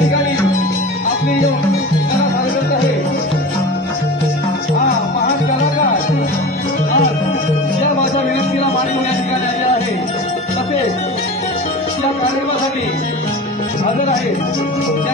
ठिकाणी आपली कला सादर करत आहे। हा महान कलाकार आज या माझ्या विनंतीला मांडून या ठिकाणी आले आहे। तसेच या कार्यक्रमासाठी हजर आहे